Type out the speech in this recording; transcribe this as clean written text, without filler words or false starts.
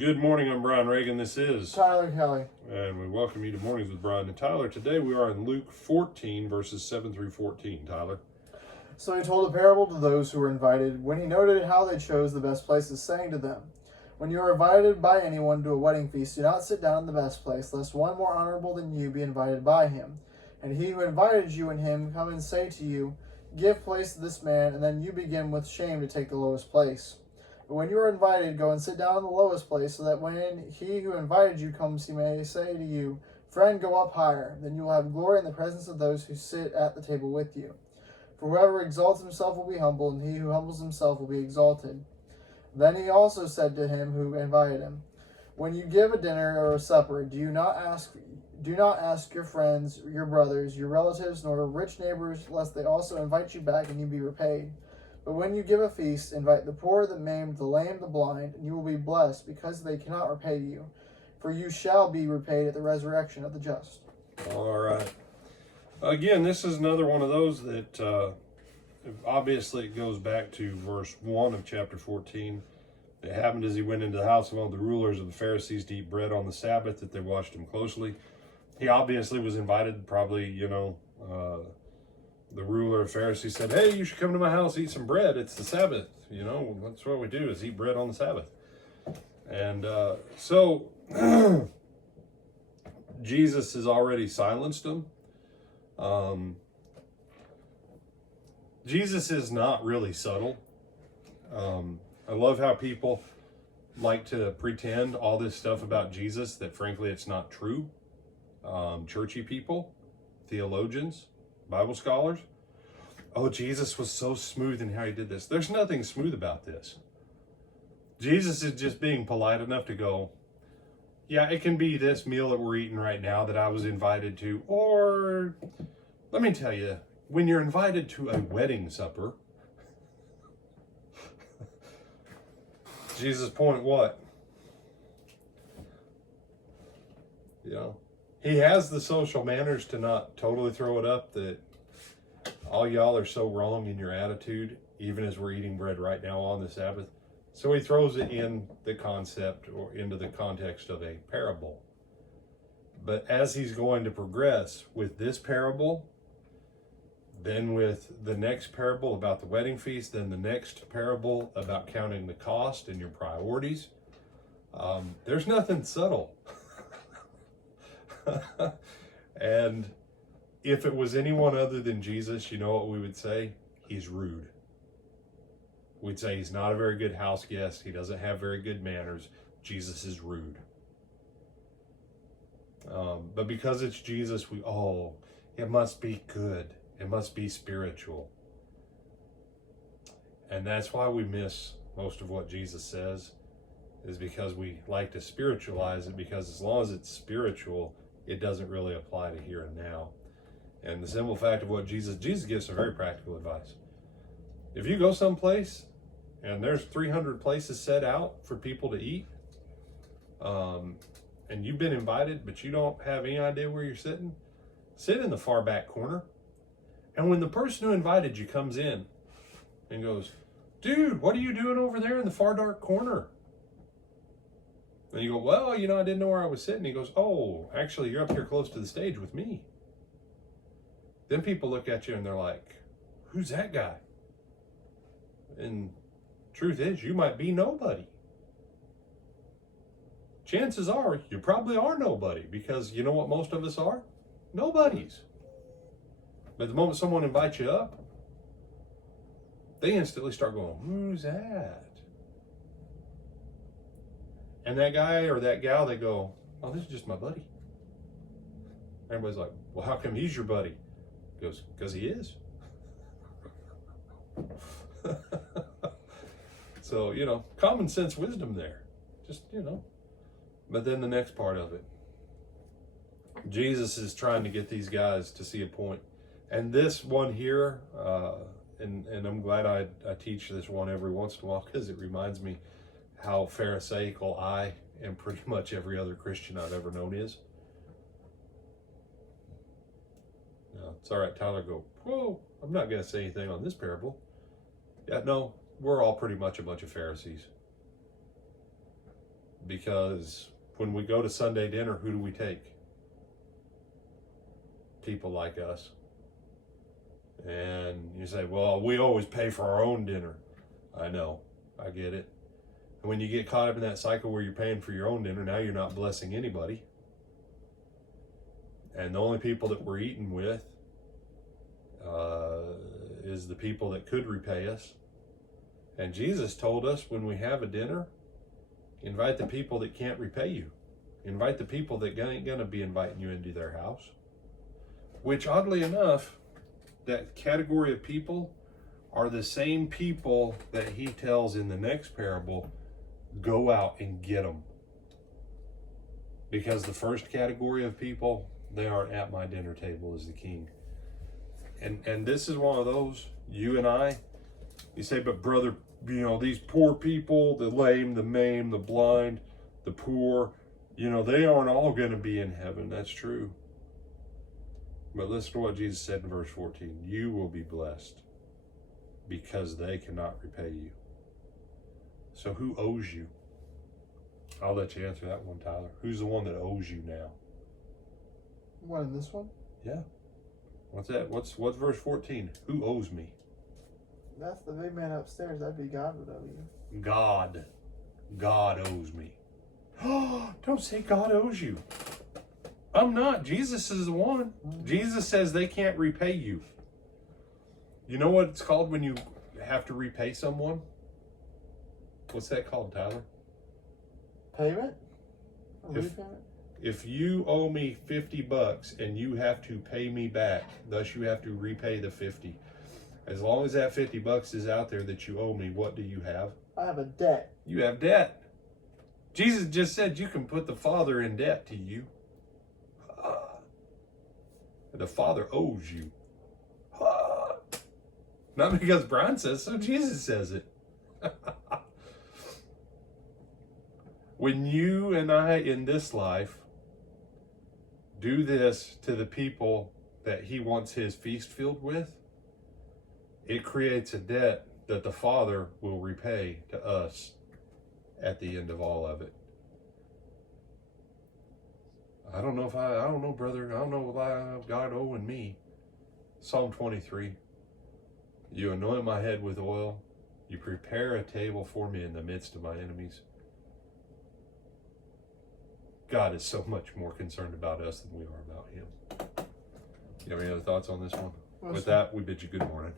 Good morning, I'm Brian Reagan. This is Tyler Kelly. And we welcome you to Mornings with Brian and Tyler. Today we are in Luke 14, verses 7 through 14. Tyler. So he told a parable to those who were invited when he noted how they chose the best places, saying to them, "When you are invited by anyone to a wedding feast, do not sit down in the best place, lest one more honorable than you be invited by him. And he who invited you and him come and say to you, 'Give place to this man,' and then you begin with shame to take the lowest place. But when you are invited, go and sit down in the lowest place, so that when he who invited you comes, he may say to you, 'Friend, go up higher.' Then you will have glory in the presence of those who sit at the table with you. For whoever exalts himself will be humbled, and he who humbles himself will be exalted." Then he also said to him who invited him, "When you give a dinner or a supper, do not ask your friends, your brothers, your relatives, nor rich neighbors, lest they also invite you back and you be repaid. But when you give a feast, invite the poor, the maimed, the lame, the blind, and you will be blessed, because they cannot repay you. For you shall be repaid at the resurrection of the just." All right. Again, this is another one of those that obviously it goes back to verse 1 of chapter 14. It happened as he went into the house of one of the rulers of the Pharisees to eat bread on the Sabbath, that they watched him closely. He obviously was invited, probably, the ruler of Pharisees said, "Hey, you should come to my house, eat some bread. It's the Sabbath. That's what we do, is eat bread on the Sabbath." And so Jesus has already silenced them. Jesus is not really subtle. I love how people like to pretend all this stuff about Jesus that frankly it's not true. Churchy people, theologians, Bible scholars. "Oh, Jesus was so smooth in how he did this." There's nothing smooth about this. Jesus is just being polite enough to go, "Yeah, it can be this meal that we're eating right now that I was invited to. Or, let me tell you, when you're invited to a wedding supper," Jesus' point, what? He has the social manners to not totally throw it up that all y'all are so wrong in your attitude, even as we're eating bread right now on the Sabbath. So he throws it in the concept or into the context of a parable. But as he's going to progress with this parable, then with the next parable about the wedding feast, then the next parable about counting the cost and your priorities, there's nothing subtle. And if it was anyone other than Jesus, you know what we would say? He's rude. We'd say he's not a very good house guest. He doesn't have very good manners. Jesus is rude. But because it's Jesus, it must be good. It must be spiritual. And that's why we miss most of what Jesus says, is because we like to spiritualize it, because as long as it's spiritual, it doesn't really apply to here and now. And the simple fact of what Jesus gives some very practical advice. If you go someplace and there's 300 places set out for people to eat, and you've been invited, but you don't have any idea where you're sitting, sit in the far back corner. And when the person who invited you comes in and goes, "Dude, what are you doing over there in the far dark corner?" And you go, "Well, I didn't know where I was sitting." He goes, "Oh, actually, you're up here close to the stage with me." Then people look at you and they're like, "Who's that guy?" And truth is, you might be nobody. Chances are you probably are nobody, because you know what most of us are? Nobodies. But the moment someone invites you up, they instantly start going, "Who's that?" And that guy or that gal, they go, "Oh, this is just my buddy." Everybody's like, "Well, how come he's your buddy?" He goes, "Because he is." So, common sense wisdom there. Just, But then the next part of it, Jesus is trying to get these guys to see a point. And this one here, and I'm glad I teach this one every once in a while, because it reminds me how pharisaical I and pretty much every other Christian I've ever known is. No, it's all right, Tyler, go, "Whoa, I'm not going to say anything on this parable." Yeah, no, we're all pretty much a bunch of Pharisees. Because when we go to Sunday dinner, who do we take? People like us. And you say, well, we always pay for our own dinner. I know, I get it. And when you get caught up in that cycle where you're paying for your own dinner, now you're not blessing anybody. And the only people that we're eating with is the people that could repay us. And Jesus told us when we have a dinner, invite the people that can't repay you. Invite the people that ain't going to be inviting you into their house. Which, oddly enough, that category of people are the same people that he tells in the next parable, go out and get them. Because the first category of people, they aren't at my dinner table as the king. And this is one of those, you and I, you say, but brother, you know, these poor people, the lame, the maimed, the blind, the poor, you know, they aren't all going to be in heaven. That's true. But listen to what Jesus said in verse 14. You will be blessed because they cannot repay you. So who owes you? I'll let you answer that one, Tyler. Who's the one that owes you now? What, in this one? Yeah. What's that? What's verse 14? Who owes me? That's the big man upstairs. That'd be God would owe you. God. God owes me. Don't say God owes you. I'm not. Jesus is the one. Jesus says they can't repay you. You know what it's called when you have to repay someone? What's that called, Tyler? Payment? If you owe me $50 and you have to pay me back, thus you have to repay the 50. As long as that $50 is out there that you owe me, what do you have? I have a debt. You have debt. Jesus just said you can put the Father in debt to you. The Father owes you. Not because Brian says so, Jesus says it. When you and I in this life do this to the people that he wants his feast filled with, it creates a debt that the Father will repay to us at the end of all of it. I don't know, brother. I don't know why God owing me. Psalm 23. You anoint my head with oil. You prepare a table for me in the midst of my enemies. God is so much more concerned about us than we are about him. You have any other thoughts on this one? With that, we bid you good morning.